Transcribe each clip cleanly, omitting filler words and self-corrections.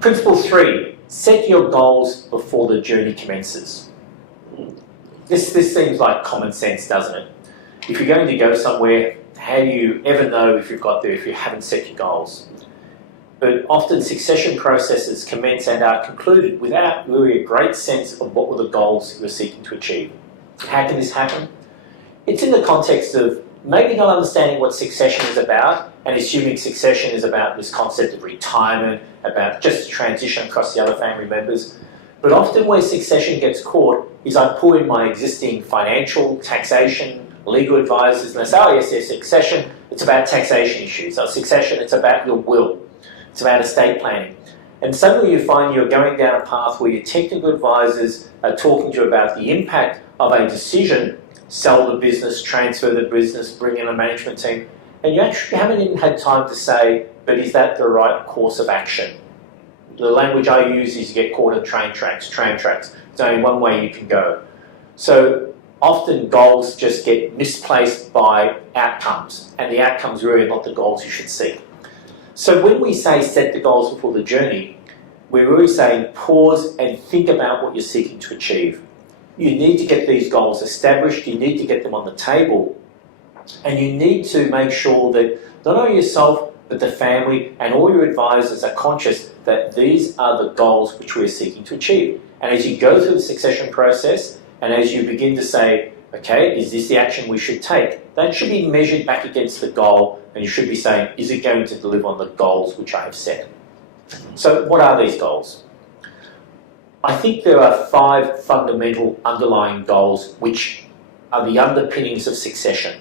Principle 3, set your goals before the journey commences. This seems like common sense, doesn't it? If you're going to go somewhere, how do you ever know if you've got there if you haven't set your goals? But often succession processes commence and are concluded without really a great sense of what were the goals you're seeking to achieve. How can this happen? It's in the context of maybe not understanding what succession is about and assuming succession is about this concept of retirement, about just transition across the other family members. But often where succession gets caught is I pull in my existing financial, taxation, legal advisors and I say, oh yes, succession, it's about taxation issues. So succession, it's about your will. It's about estate planning. And suddenly you find you're going down a path where your technical advisors are talking to you about the impact of a decision, sell the business, transfer the business, bring in a management team, and you actually haven't even had time to say, but is that the right course of action? The language I use is you get caught in tram tracks. There's only one way you can go. So often goals just get misplaced by outcomes, and the outcomes really are not the goals you should seek. So when we say set the goals before the journey, we're really saying pause and think about what you're seeking to achieve. You need to get these goals established, you need to get them on the table, and you need to make sure that not only yourself, but the family and all your advisors are conscious that these are the goals which we're seeking to achieve. And as you go through the succession process, and as you begin to say, okay, is this the action we should take? That should be measured back against the goal, and you should be saying, is it going to deliver on the goals which I have set? So what are these goals? I think there are 5 fundamental underlying goals which are the underpinnings of succession.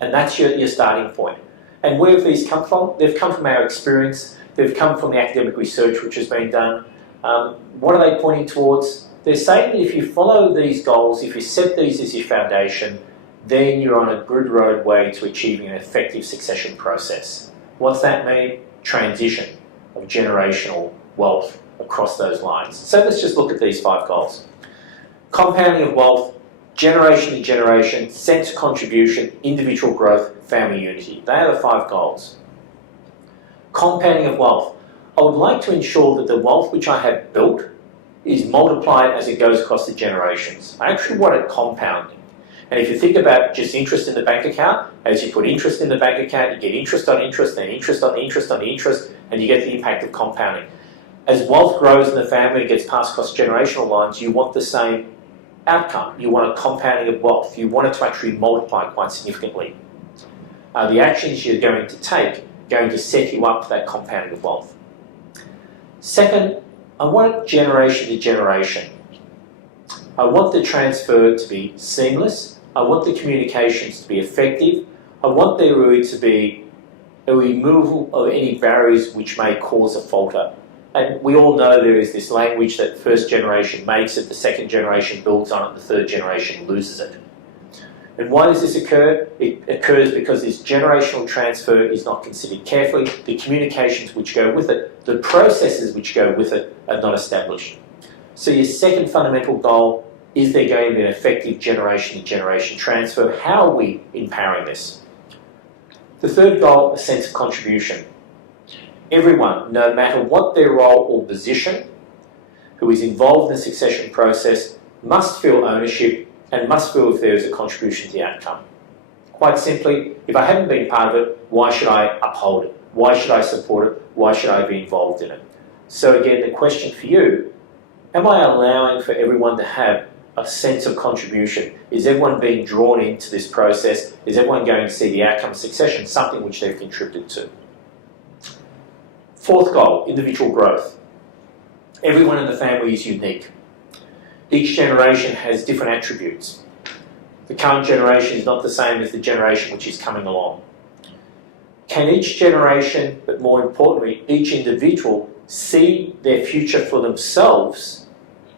And that's your starting point. And where have these come from? They've come from our experience. They've come from the academic research which has been done. What are they pointing towards? They're saying that if you follow these goals, if you set these as your foundation, then you're on a good roadway to achieving an effective succession process. What's that mean? Transition of generational wealth across those lines. So let's just look at these 5 goals. Compounding of wealth, generation to generation, sense of contribution, individual growth, family unity. They are the 5 goals. Compounding of wealth. I would like to ensure that the wealth which I have built is multiplied as it goes across the generations. I actually want it compounding. And if you think about just interest in the bank account, as you put interest in the bank account, you get interest on interest, then interest on interest on interest, and you get the impact of compounding. As wealth grows in the family and gets passed across generational lines, you want the same outcome. You want a compounding of wealth. You want it to actually multiply quite significantly. The actions you're going to take are going to set you up for that compounding of wealth. Second, I want it generation to generation. I want the transfer to be seamless. I want the communications to be effective. I want there really to be a removal of any barriers which may cause a falter. And we all know there is this language that first generation makes it, the second generation builds on it, the third generation loses it. And why does this occur? It occurs because this generational transfer is not considered carefully. The communications which go with it, the processes which go with it are not established. So your second fundamental goal, is there going to be an effective generation to generation transfer? How are we empowering this? The third goal, a sense of contribution. Everyone, no matter what their role or position, who is involved in the succession process, must feel ownership and must feel if there is a contribution to the outcome. Quite simply, if I haven't been part of it, why should I uphold it? Why should I support it? Why should I be involved in it? So again, the question for you, am I allowing for everyone to have a sense of contribution? Is everyone being drawn into this process? Is everyone going to see the outcome of succession, something which they've contributed to? Fourth goal, individual growth. Everyone in the family is unique. Each generation has different attributes. The current generation is not the same as the generation which is coming along. Can each generation, but more importantly, each individual, see their future for themselves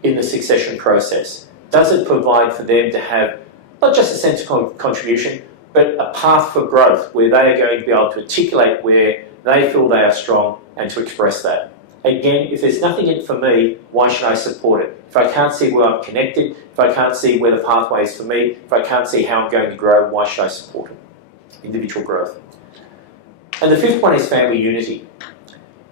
in the succession process? Does it provide for them to have not just a sense of contribution, but a path for growth where they are going to be able to articulate where they feel they are strong and to express that? Again, if there's nothing in it for me, why should I support it? If I can't see where I'm connected, if I can't see where the pathway is for me, if I can't see how I'm going to grow, why should I support it? Individual growth. And the fifth one is family unity.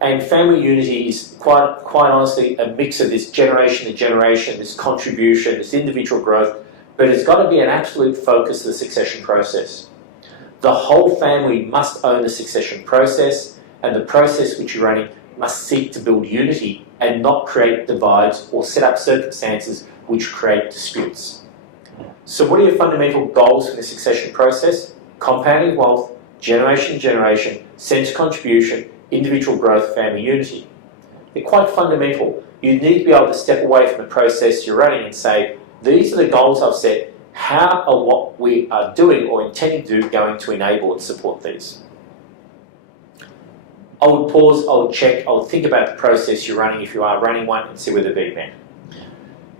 And family unity is quite honestly a mix of this generation to generation, this contribution, this individual growth, but it's got to be an absolute focus of the succession process. The whole family must own the succession process, and the process which you're running must seek to build unity and not create divides or set up circumstances which create disputes. So what are your fundamental goals for the succession process? Compounding wealth, generation to generation, sense of contribution, individual growth, family unity. They're quite fundamental. You need to be able to step away from the process you're running and say, these are the goals I've set. How are what we are doing or intending to do going to enable and support these? I would pause, I would check, I would think about the process you're running if you are running one and see where they're being met.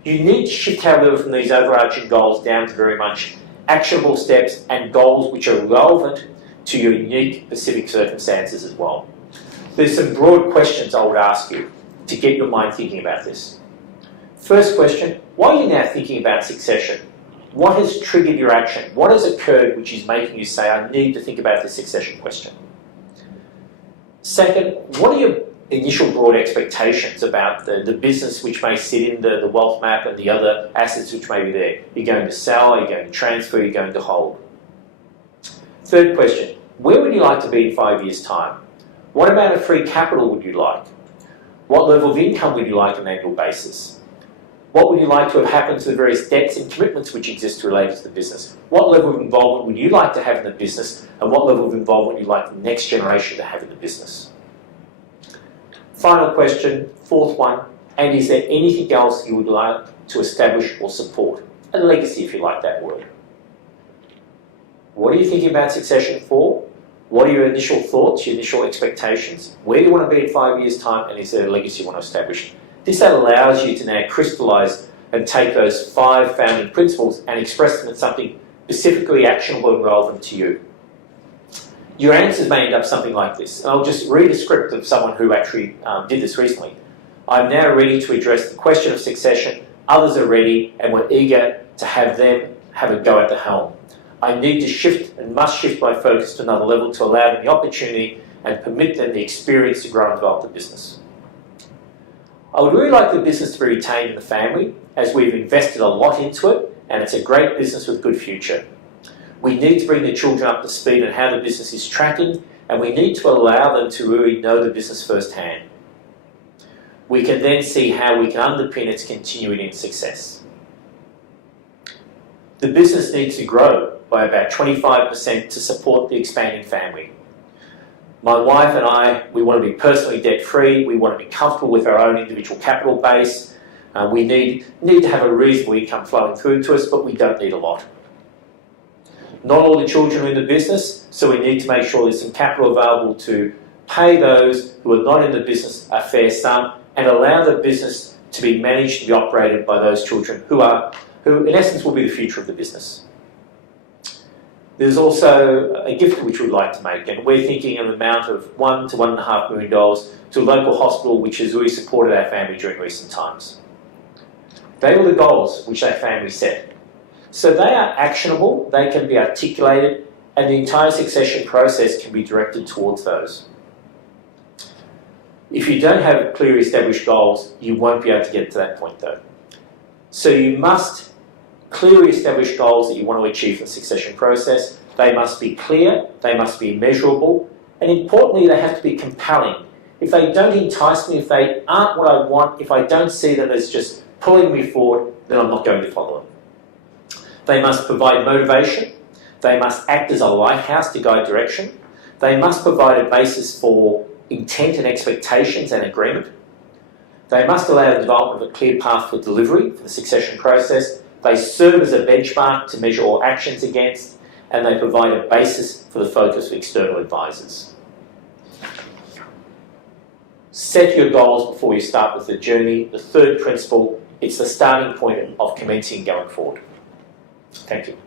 You need to shift, however, from these overarching goals down to very much actionable steps and goals which are relevant to your unique specific circumstances as well. There's some broad questions I would ask you to get your mind thinking about this. First question, why are you now thinking about succession? What has triggered your action? What has occurred which is making you say, I need to think about this succession question? Second, what are your initial broad expectations about the business which may sit in the wealth map and the other assets which may be there? You're going to sell, you're going to transfer, you're going to hold. Third question, where would you like to be in 5 years' time? What amount of free capital would you like? What level of income would you like on an annual basis? What would you like to have happen to the various debts and commitments which exist related to the business? What level of involvement would you like to have in the business, and what level of involvement would you like the next generation to have in the business? Final question, fourth one, and is there anything else you would like to establish or support? A legacy, if you like that word. What are you thinking about succession for? What are your initial thoughts, your initial expectations? Where do you want to be in 5 years' time, and is there a legacy you want to establish? This allows you to now crystallise and take those 5 founding principles and express them as something specifically actionable and relevant to you. Your answers may end up something like this. And I'll just read a script of someone who actually did this recently. I'm now ready to address the question of succession. Others are ready, and we're eager to have them have a go at the helm. I need to shift and must shift my focus to another level to allow them the opportunity and permit them the experience to grow and develop the business. I would really like the business to be retained in the family, as we've invested a lot into it, and it's a great business with a good future. We need to bring the children up to speed on how the business is tracking, and we need to allow them to really know the business firsthand. We can then see how we can underpin its continuing success. The business needs to grow by about 25% to support the expanding family. My wife and I, we want to be personally debt-free, we want to be comfortable with our own individual capital base, we need to have a reasonable income flowing through to us, but we don't need a lot. Not all the children are in the business, so we need to make sure there's some capital available to pay those who are not in the business a fair sum and allow the business to be managed, to be operated by those children who in essence will be the future of the business. There's also a gift which we'd like to make, and we're thinking an amount of $1 to $1.5 million to a local hospital which has really supported our family during recent times. They were the goals which our family set. So they are actionable, they can be articulated, and the entire succession process can be directed towards those. If you don't have clearly established goals, you won't be able to get to that point though. So you must clearly establish goals that you want to achieve in the succession process. They must be clear, they must be measurable, and importantly, they have to be compelling. If they don't entice me, if they aren't what I want, if I don't see them as just pulling me forward, then I'm not going to follow them. They must provide motivation. They must act as a lighthouse to guide direction. They must provide a basis for intent and expectations and agreement. They must allow the development of a clear path for delivery for the succession process. They serve as a benchmark to measure all actions against, and they provide a basis for the focus of external advisors. Set your goals before you start with the journey. The third principle, it's the starting point of commencing going forward. Thank you.